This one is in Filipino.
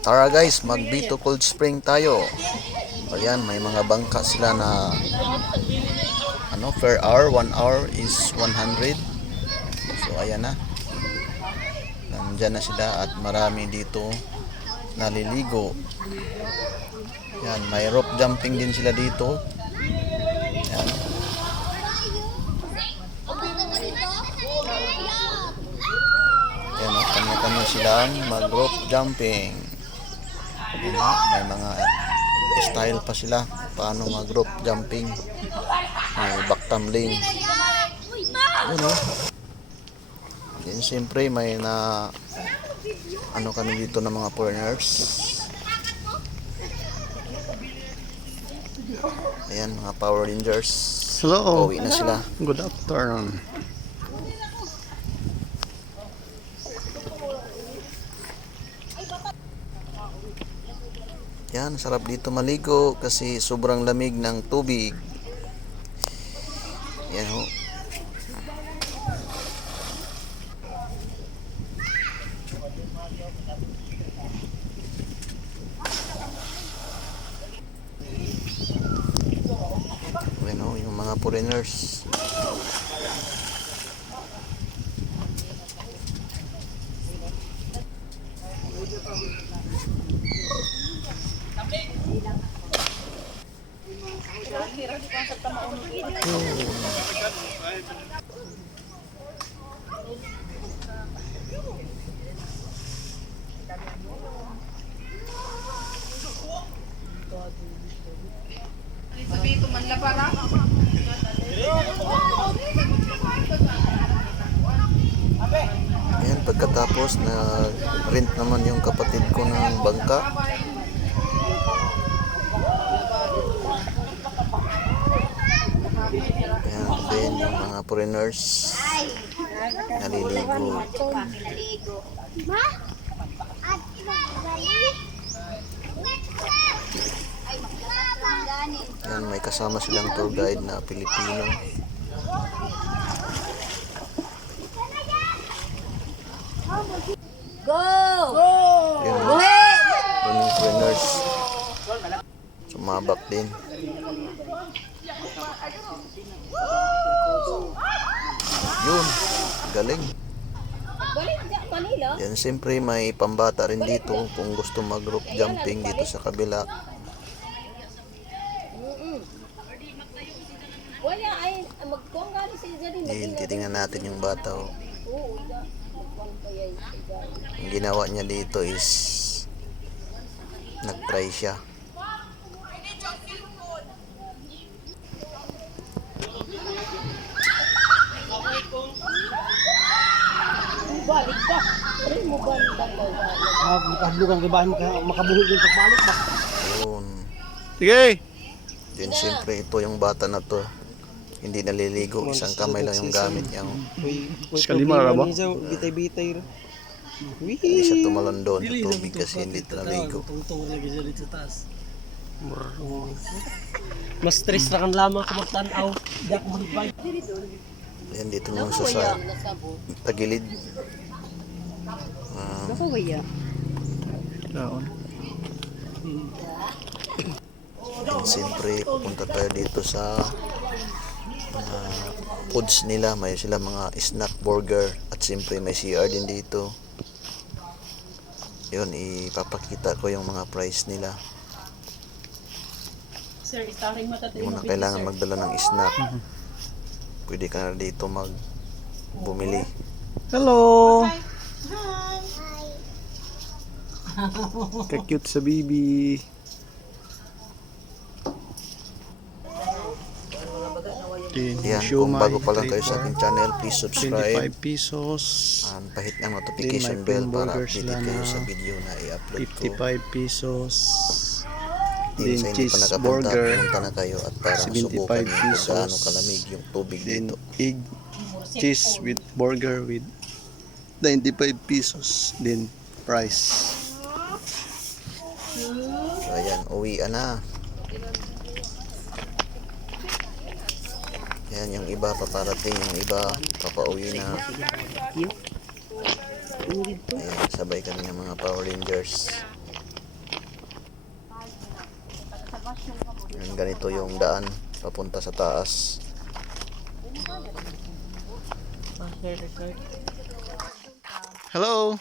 Tara guys, mag Bito Cold Spring tayo. Ayan, may mga bangka sila na per hour, 1 hour is 100. So ayan na. Nandyan na sila at marami dito naliligo. Yan, may rope jumping din sila dito. Yan. Yan, kanya-kanya silang mag-rope jumping. Yan, may mga style pa sila paano mag-rope jumping. May back tumbling. Yan, Then siyempre may kami dito ng mga foreigners. Ayan, mga Power Rangers. Hello. Pauwi na sila. Good afternoon. Yan, sarap dito maligo kasi sobrang lamig ng tubig. Yan ho. Yan ho, yung mga foreigners. Ayan, pagkatapos na-rent naman yung kapatid ko ng bangka. Ayan, then yung mga foreigners naliligo. Ayan, may kasama silang tour guide na Pilipino. Go! Ayan, yung foreigners sumabak din. Yun, galing. Yan, siyempre may pambata rin dito kung gusto mag rope jumping dito sa kabila. Yan, titingnan natin yung bata. Ang ginawa niya dito is nag-try siya. Balik pa. Rin mo ba Makabulukan ka ba? Makabuhol din pagbalik ba? Yun. Sige. Then siyempre ito yung bata na to. Hindi naliligo. Isang kamay lang yung gamit niya. Kalima ra ba? Bitay-bitay ra. Hindi siya tumalon doon sa tubig kasi hindi naliligo. Tungtong lagi siya dito sa taas. Mas stress ra kan lamang ko magtanaw. Di ako magbay. Ayan, dito naman siya sa tagilid. Daon. And siyempre pupunta tayo dito sa foods nila. May sila mga snack burger at siyempre may CR din dito. Yun, ipapakita ko yung mga price nila. Sir, istaring Hindi mo na kailangan magdala ng snack. Pwede ka na dito bumili. Hello. Ka-cute sa baby. Yan, kung bago pa lang kayo sa aking channel, please 25 subscribe. pesos. Pahit ng notification bell para updated kayo sa video na i-upload ko. 55 pesos. Din Then sa hindi pa nakapunta, cheeseburger. pumunta na kayo at para 75 subukan nyo kung pesos. gaano kalamig yung tubig Then dito. egg cheese with burger with 95 pesos. Then price. So ayan, uwian na. Yan, yung iba paparating, yung iba papauwi na. Ayan, sabay kami ng mga Power Rangers. Ayan, ganito yung daan papunta sa taas. Hello.